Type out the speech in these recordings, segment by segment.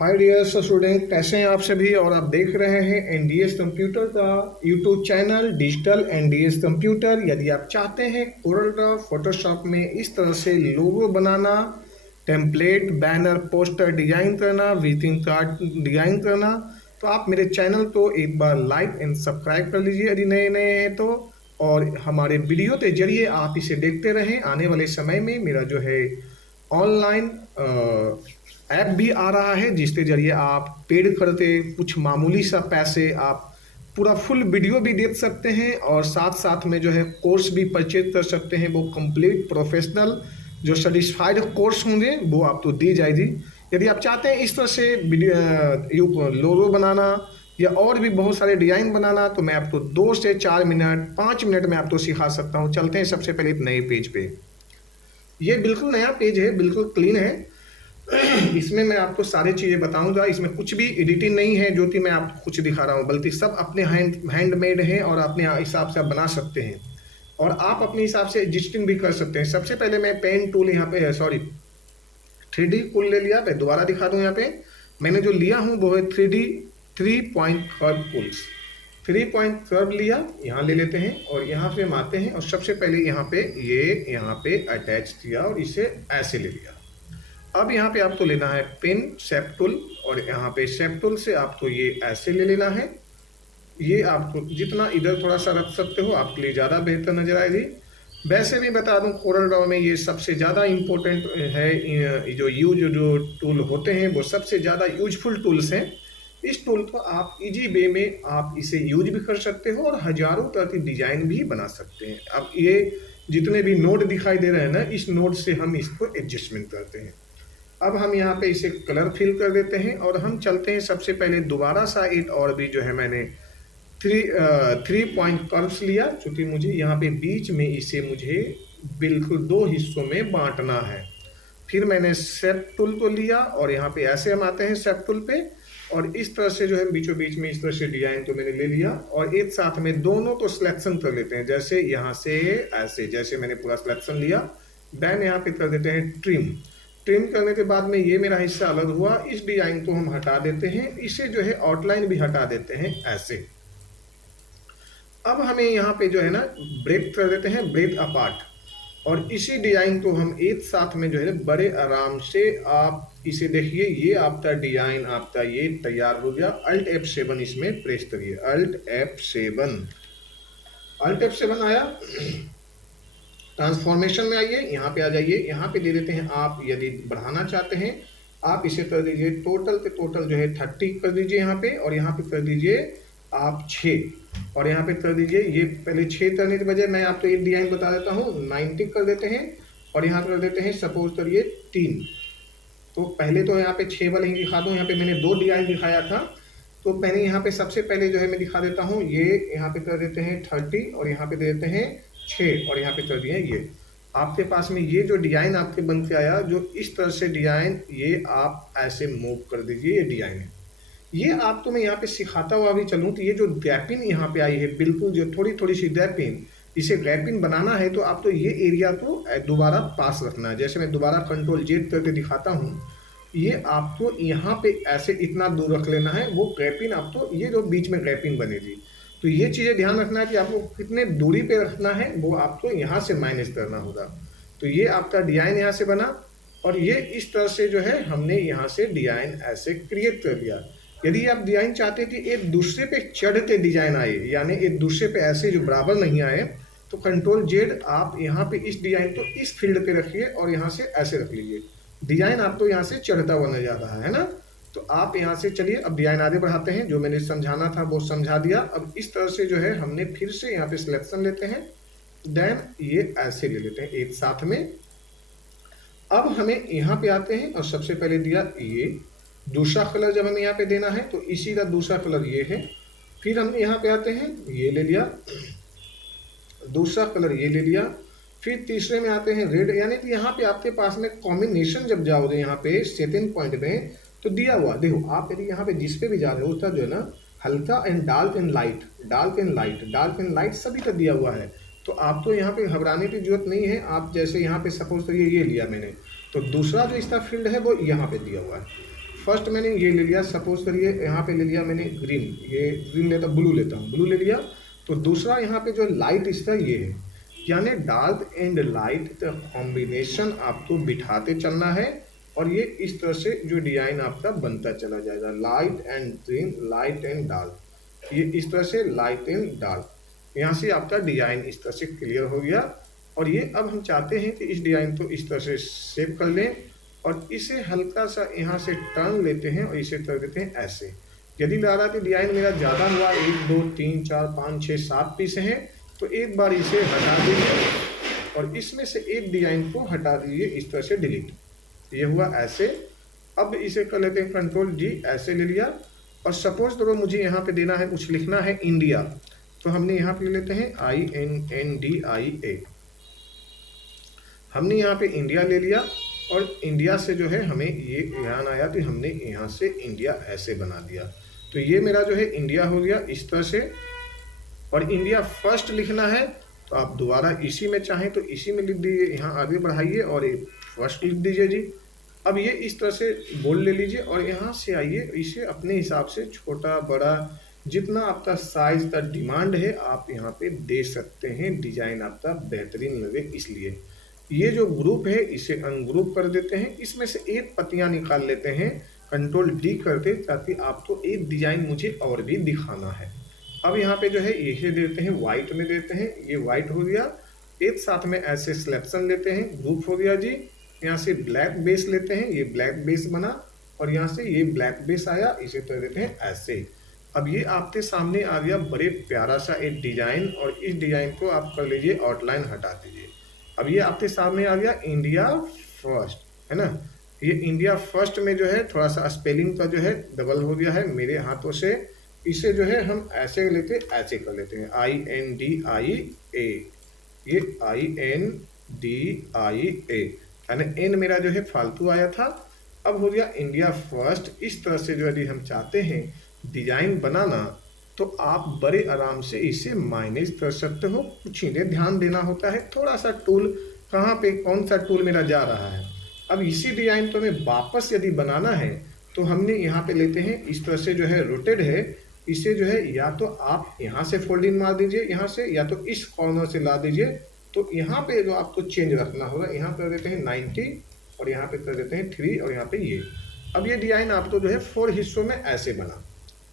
Hi dear student, कैसे हैं आप सभी। और आप देख रहे हैं एनडीएस कंप्यूटर का YouTube channel digital NDS computer. यदि आप चाहते हैं कोरल ड्रॉ फोटोशॉप में इस तरह से लोगो बनाना, टेम्पलेट, बैनर, पोस्टर डिजाइन करना, विजिटिंग कार्ड डिजाइन करना, तो आप मेरे चैनल को एक बार लाइक एंड सब्सक्राइब कर लीजिए यदि नए नए हैं तो। और हमारे वीडियो के जरिए आप इसे देखते रहें। आने वाले समय में मेरा जो है ऑनलाइन ऐप भी आ रहा है जिसके जरिए आप पेड करके कुछ मामूली सा पैसे आप पूरा फुल वीडियो भी देख सकते हैं और साथ साथ में जो है कोर्स भी परचेज कर सकते हैं। वो कंप्लीट प्रोफेशनल जो सर्टिफाइड कोर्स होंगे वो आपको दी जाएगी। यदि आप चाहते हैं इस तरह से लोगो बनाना या और भी बहुत सारे डिजाइन बनाना तो मैं आपको 2 से 4 मिनट 5 मिनट में आपको सिखा सकता हूँ। चलते हैं सबसे पहले एक नए पेज पे। ये बिल्कुल नया पेज है, बिल्कुल क्लीन है। इसमें मैं आपको सारी चीज़ें बताऊंगा। इसमें कुछ भी एडिटिंग नहीं है जो कि मैं आपको कुछ दिखा रहा हूँ, बल्कि सब अपने हैंडमेड है और अपने हिसाब से आप बना सकते हैं और आप अपने हिसाब से एडजस्टिंग भी कर सकते हैं। सबसे पहले मैं पेन टूल यहाँ पे 3D टूल ले लिया। मैं दोबारा दिखा दूँ। यहाँ पे मैंने जो लिया हूँ वो है 3D 3 point curve tools. 3 point curve लिया, यहाँ ले लेते हैं और यहाँ पे हम आते हैं और सबसे पहले यहाँ पे अटैच किया और इसे ऐसे ले लिया। अब यहाँ पे आपको लेना है पेन शेप टूल और यहाँ पे शेप टूल से आपको ये ऐसे ले लेना है। ये आपको जितना इधर थोड़ा सा रख सकते हो आपके लिए ज़्यादा बेहतर नजर आएगी। वैसे भी बता दूं कोरल ड्रॉ में ये सबसे ज़्यादा इम्पोर्टेंट है। जो टूल होते हैं वो सबसे ज़्यादा यूजफुल टूल्स हैं। इस टूल को आप इजी वे में आप इसे यूज भी कर सकते हो और हजारों तरह की डिजाइन भी बना सकते हैं। अब ये जितने भी नोड दिखाई दे रहे हैं ना, इस नोड से हम इसको एडजस्टमेंट करते हैं। अब हम यहाँ पे इसे कलर फिल कर देते हैं और हम चलते हैं सबसे पहले दोबारा सा एक और भी जो है मैंने 3 पॉइंट कर्व्स लिया, क्योंकि मुझे यहाँ पे बीच में इसे मुझे बिल्कुल 2 हिस्सों में बांटना है। फिर मैंने शेप टूल को लिया और यहाँ पे ऐसे हम आते हैं शेप टूल पे और इस तरह से जो है बीचों बीच में इस तरह से डिजाइन तो मैंने ले लिया और एक साथ में दोनों तो सिलेक्शन कर लेते हैं। जैसे यहाँ से ऐसे, जैसे मैंने पूरा सिलेक्शन लिया, देन यहाँ पे कर देते हैं ट्रिम। ट्रिम करने के बाद में ये मेरा हिस्सा अलग हुआ। इस डिजाइन को हम हटा देते हैं, इसे जो है आउटलाइन भी हटा देते हैं ऐसे। अब हमें यहाँ पे जो है ना ब्रेक कर देते हैं, ब्रेक अपार्ट, और इसी डिजाइन को हम एक साथ में जो है बड़े आराम से आप इसे देखिए। ये आपका डिजाइन आपका ये तैयार हो गया। अल्ट F7 इसमें प्रेस करिए। अल्ट F7 आया। ट्रांसफॉर्मेशन में आइए, यहाँ पे आ जाइए। यहाँ पे दे देते हैं आप यदि बढ़ाना चाहते हैं आप इसे कर दीजिए टोटल के टोटल जो है 30 कर दीजिए यहाँ पे, और यहाँ पे कर दीजिए आप 6 और यहाँ पे कर दीजिए ये पहले 6 करने के बजाय मैं आपको एक डिजाइन बता देता हूँ 90 कर देते हैं और यहाँ कर देते हैं सपोज करिए 3। तो पहले तो यहाँ पे 6 वाले ही दिखा दूँ। यहाँ पे मैंने 2 डिजाइन दिखाया था तो मैंने यहाँ पे सबसे पहले जो है मैं दिखा देता हूँ। ये यहाँ पे कर देते हैं 30 और यहाँ पे दे देते हैं 6 और यहाँ पे कर दिए ये। आपके पास में ये जो डिजाइन आपके बन के आया, जो इस तरह से डिजाइन, ये आप ऐसे मूव कर दीजिए। ये डिजाइन है, ये आपको मैं यहाँ पे सिखाता हुआ भी चलूँ तो ये जो गैपिंग यहाँ पे आई है, बिल्कुल जो थोड़ी थोड़ी सी गैपिंग, इसे गैपिंग बनाना है तो आपको ये एरिया को दोबारा पास रखना है। जैसे मैं दोबारा कंट्रोल Z करके दिखाता हूँ, ये आपको यहाँ पे ऐसे इतना दूर रख लेना है। वो गैपिंग आपको ये जो बीच में गैपिंग बनेगी, तो ये चीज़ें ध्यान रखना है कि आपको कितने दूरी पे रखना है, वो आपको यहाँ से माइनस करना होगा। तो ये आपका डिजाइन यहाँ से बना और ये इस तरह से जो है हमने यहाँ से डिजाइन ऐसे क्रिएट कर दिया। यदि आप डिजाइन चाहते हैं कि एक दूसरे पे चढ़ के डिजाइन आए, यानी एक दूसरे पे ऐसे जो बराबर नहीं आए, तो कंट्रोल Z आप यहाँ पे इस डिजाइन को इस फील्ड पे रखिए और यहाँ से ऐसे रख लीजिए। डिजाइन आपको यहाँ से चढ़ता हुआ नजर आ रहा है ना। तो आप यहाँ से चलिए अब डिजाइन आगे बढ़ाते हैं। जो मैंने समझाना था वो समझा दिया। अब इस तरह से जो है हमने फिर से यहाँ पे सिलेक्शन लेते हैं, देन ये ऐसे ले लेते हैं एक साथ में। अब हमें यहाँ पे आते हैं और सबसे पहले दिया ये दूसरा कलर। जब हमें यहाँ पे देना है तो इसी का दूसरा कलर ये है। फिर हम यहाँ पे आते हैं, ये ले लिया, दूसरा कलर ये ले लिया। फिर तीसरे में आते हैं रेड, यानी कि यहाँ पे आपके पास में कॉम्बिनेशन जब जाओगे यहाँ पे सेकंड पॉइंट में तो दिया हुआ देखो। आप यदि यहाँ पे जिस पे भी जा रहे हो उसका जो है ना हल्का and dark and light, dark and light, dark and light सभी का दिया हुआ है। तो आपको यहाँ पे घबराने की जरूरत नहीं है। आप जैसे यहाँ पे सपोज करिए ये लिया मैंने, तो दूसरा जो इसका फील्ड है वो यहाँ पे दिया हुआ है। फर्स्ट मैंने ये ले लिया, सपोज करिए यहाँ पे ले लिया मैंने ग्रीन, ये ग्रीन लेता, ब्लू लेता हूँ, ब्लू ले लिया। तो दूसरा यहाँ पे जो लाइट इसका ये है, यानी डार्क एंड लाइट का कॉम्बिनेशन आपको बिठाते चलना है और ये इस तरह से जो डिजाइन आपका बनता चला जाएगा, light and green, light and dark, ये इस तरह से लाइट एंड डार्क। यहाँ से आपका डिजाइन इस तरह से क्लियर हो गया। और ये अब हम चाहते हैं कि इस डिजाइन को इस तरह से सेव कर लें और इसे हल्का सा यहाँ से टर्न लेते हैं और इसे कर देते हैं ऐसे। यदि लगा कि डिजाइन मेरा ज़्यादा हुआ, 1 2 3 4 5 6 7 पीस हैं, तो एक बार इसे हटा दीजिए और इसमें से एक डिजाइन को हटा दीजिए इस तरह से डिलीट। ये हुआ ऐसे। अब इसे कर लेते हैं कंट्रोल जी, ऐसे ले लिया। और सपोज करो मुझे यहाँ पे देना है, कुछ लिखना है इंडिया, तो हमने यहाँ पे ले लेते हैं INNDIA। हमने यहाँ पे इंडिया ले लिया और इंडिया से जो है हमें ये ध्यान आया कि हमने यहाँ से इंडिया ऐसे बना दिया। तो ये मेरा जो है इंडिया हो गया इस तरह से। और इंडिया फर्स्ट लिखना है तो आप दोबारा इसी में चाहें तो इसी में लिख दीजिए, यहाँ आगे बढ़ाइए और ये फर्स्ट लिख दीजिए जी। अब ये इस तरह से बोल्ड ले लीजिए और यहाँ से आइए, इसे अपने हिसाब से छोटा बड़ा जितना आपका साइज का डिमांड है आप यहाँ पे दे सकते हैं, डिजाइन आपका बेहतरीन लगे। इसलिए ये जो ग्रुप है इसे अनग्रुप कर देते हैं, इसमें से एक पत्तियां निकाल लेते हैं, कंट्रोल डी करते, ताकि आपको एक डिजाइन मुझे और भी दिखाना है। अब यहाँ पे जो है ये देते हैं, वाइट में देते हैं, ये वाइट हो गया। एक साथ में ऐसे सिलेक्शन लेते हैं, ग्रुप हो गया जी। यहाँ से ब्लैक बेस लेते हैं, ये ब्लैक बेस बना और यहाँ से ये ब्लैक बेस आया, इसे कर देते हैं ऐसे। अब ये आपके सामने आ गया बड़े प्यारा सा एक डिजाइन और इस डिजाइन को आप कर लीजिए आउटलाइन हटा दीजिए। अब ये आपके सामने आ गया इंडिया फर्स्ट, है ना। ये इंडिया फर्स्ट में जो है थोड़ा सा स्पेलिंग का जो है डबल हो गया है मेरे हाथों से। इसे जो है हम ऐसे लेते, ऐसे कर लेते हैं INDIA, ये INDIA, यानी एन मेरा जो है फालतू आया था। अब हो गया इंडिया फर्स्ट। इस तरह से जो यदि हम चाहते हैं डिजाइन बनाना तो आप बड़े आराम से इसे मैनेज कर सकते हो। कुछ ही ध्यान देना होता है, थोड़ा सा टूल कहाँ पे कौन सा टूल मेरा जा रहा है। अब इसी डिजाइन को हमें वापस यदि बनाना है तो हमने यहाँ पे लेते हैं, इस तरह से जो है रोटेड है, इसे जो है या तो आप यहाँ से फोल्डिंग मार दीजिए यहाँ से, या तो इस कॉर्नर से ला दीजिए। तो यहाँ पे जो आपको चेंज रखना होगा, यहाँ कर देते हैं 90 और यहाँ पे कर देते हैं 3 और यहाँ पे ये। अब ये डिजाइन आपको जो है 4 हिस्सों में ऐसे बना।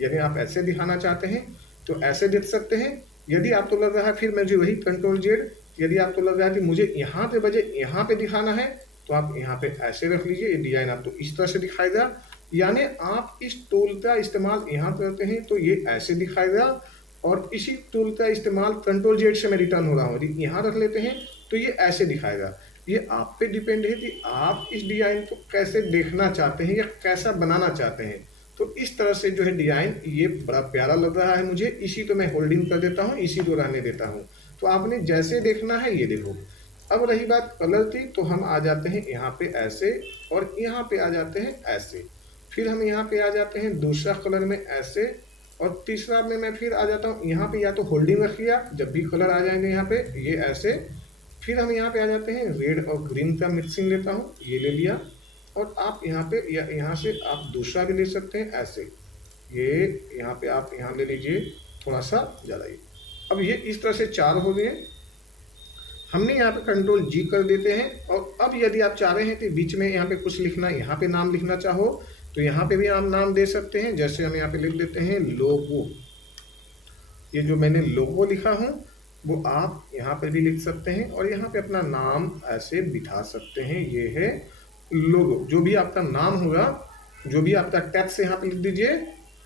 यदि आप ऐसे दिखाना चाहते हैं तो ऐसे देख सकते हैं। यदि आपको लग रहा है फिर मुझे वही कंट्रोल जेड, यदि आपको लग रहा है कि मुझे यहाँ पे बजे यहाँ पे दिखाना है तो आप यहाँ पे ऐसे रख लीजिए, ये डिजाइन आपको इस तरह से दिखाएगा। यानी आप इस टूल का इस्तेमाल यहाँ करते हैं तो ये ऐसे दिखाएगा और इसी टूल का इस्तेमाल कंट्रोल जेड से मैं रिटर्न हो रहा हूँ, यदि यहाँ रख लेते हैं तो ये ऐसे दिखाएगा। ये आप पे डिपेंड है कि आप इस डिजाइन को कैसे देखना चाहते हैं या कैसा बनाना चाहते हैं। तो इस तरह से जो है डिजाइन ये बड़ा प्यारा लग रहा है मुझे, इसी तो मैं होल्डिंग कर देता हूँ, इसी को रहने देता हूँ। तो आपने जैसे देखना है ये देखो। अब रही बात कलर की, तो हम आ जाते हैं यहाँ पे ऐसे और यहाँ पे आ जाते हैं ऐसे। फिर हम यहाँ पे आ जाते हैं दूसरा कलर में ऐसे और तीसरा में मैं फिर आ जाता हूँ यहाँ पे, या तो होल्डिंग रख लिया, जब भी कलर आ जाएंगे यहाँ पे ये ऐसे। फिर हम यहाँ पे आ जाते हैं रेड और ग्रीन का मिक्सिंग लेता हूँ, ये ले लिया। और आप यहाँ पे या यहाँ से आप दूसरा भी ले सकते हैं ऐसे, ये यहाँ पे आप यहाँ ले लीजिए थोड़ा सा ज़्यादा ही। अब ये इस तरह से 4 हो गए। हमने यहाँ पे कंट्रोल जी कर देते हैं। और अब यदि आप चाह रहे हैं कि बीच में यहाँ पे कुछ लिखना, यहाँ पे नाम लिखना चाहो तो यहाँ पे भी आप नाम दे सकते हैं। जैसे हम यहाँ पे लिख देते हैं लोगो, ये जो मैंने लोगो लिखा हूँ वो आप यहाँ पे भी लिख सकते हैं और यहाँ पे अपना नाम ऐसे बिठा सकते हैं। ये है लोगो, जो भी आपका नाम होगा, जो भी आपका टेक्स्ट यहाँ पे लिख दीजिए,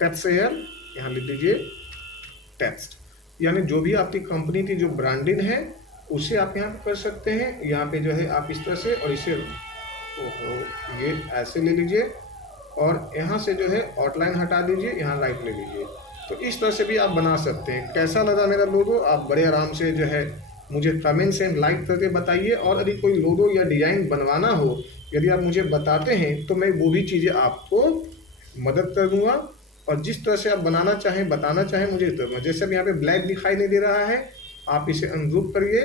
टेक्स्ट हेयर यहाँ लिख दीजिए टेक्स्ट, यानी जो भी आपकी कंपनी की जो ब्रांडिंग है उसे आप यहाँ पे कर सकते हैं। यहाँ पे जो है आप इस तरह से और इसे ये ऐसे ले लीजिए और यहाँ से जो है आउटलाइन हटा दीजिए, यहाँ राइट ले लीजिए। तो इस तरह से भी आप बना सकते हैं। कैसा लगा मेरा लोगो आप बड़े आराम से जो है मुझे कमेंट्स एंड लाइक करके बताइए। और यदि कोई लोगो या डिज़ाइन बनवाना हो, यदि आप मुझे बताते हैं तो मैं वो भी चीज़ें आपको मदद कर दूंगा। और जिस तरह से आप बनाना चाहें बताना चाहें मुझे, तो जैसे अब यहाँ पे ब्लैक दिखाई नहीं दे रहा है, आप इसे अनग्रुप करिए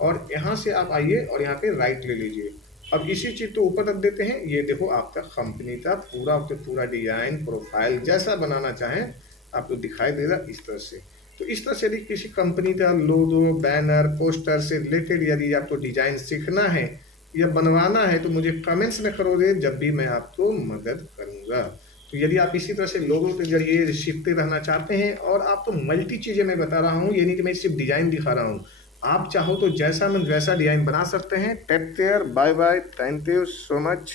और यहाँ से आप आइए और यहाँ पे राइट ले लीजिए। अब इसी चीज़ को ऊपर रख देते हैं। ये देखो आपका कंपनी का पूरा डिजाइन प्रोफाइल जैसा बनाना चाहें आपको दिखाई दे रहा इस तरह से। तो इस तरह से यदि किसी कंपनी का लोगो बैनर पोस्टर से रिलेटेड यदि आपको डिजाइन सीखना है या बनवाना है तो मुझे कमेंट्स में करोगे, जब भी मैं आपको मदद करूंगा। तो यदि आप इसी तरह से लोगों के जरिए सीखते रहना चाहते हैं, और आप तो मल्टी चीज़ें मैं बता रहा हूँ, ये नहीं कि मैं सिर्फ डिजाइन दिखा रहा हूँ, आप चाहो तो जैसा मन वैसा डिजाइन बना सकते हैं। Take care, bye bye, thank you so much.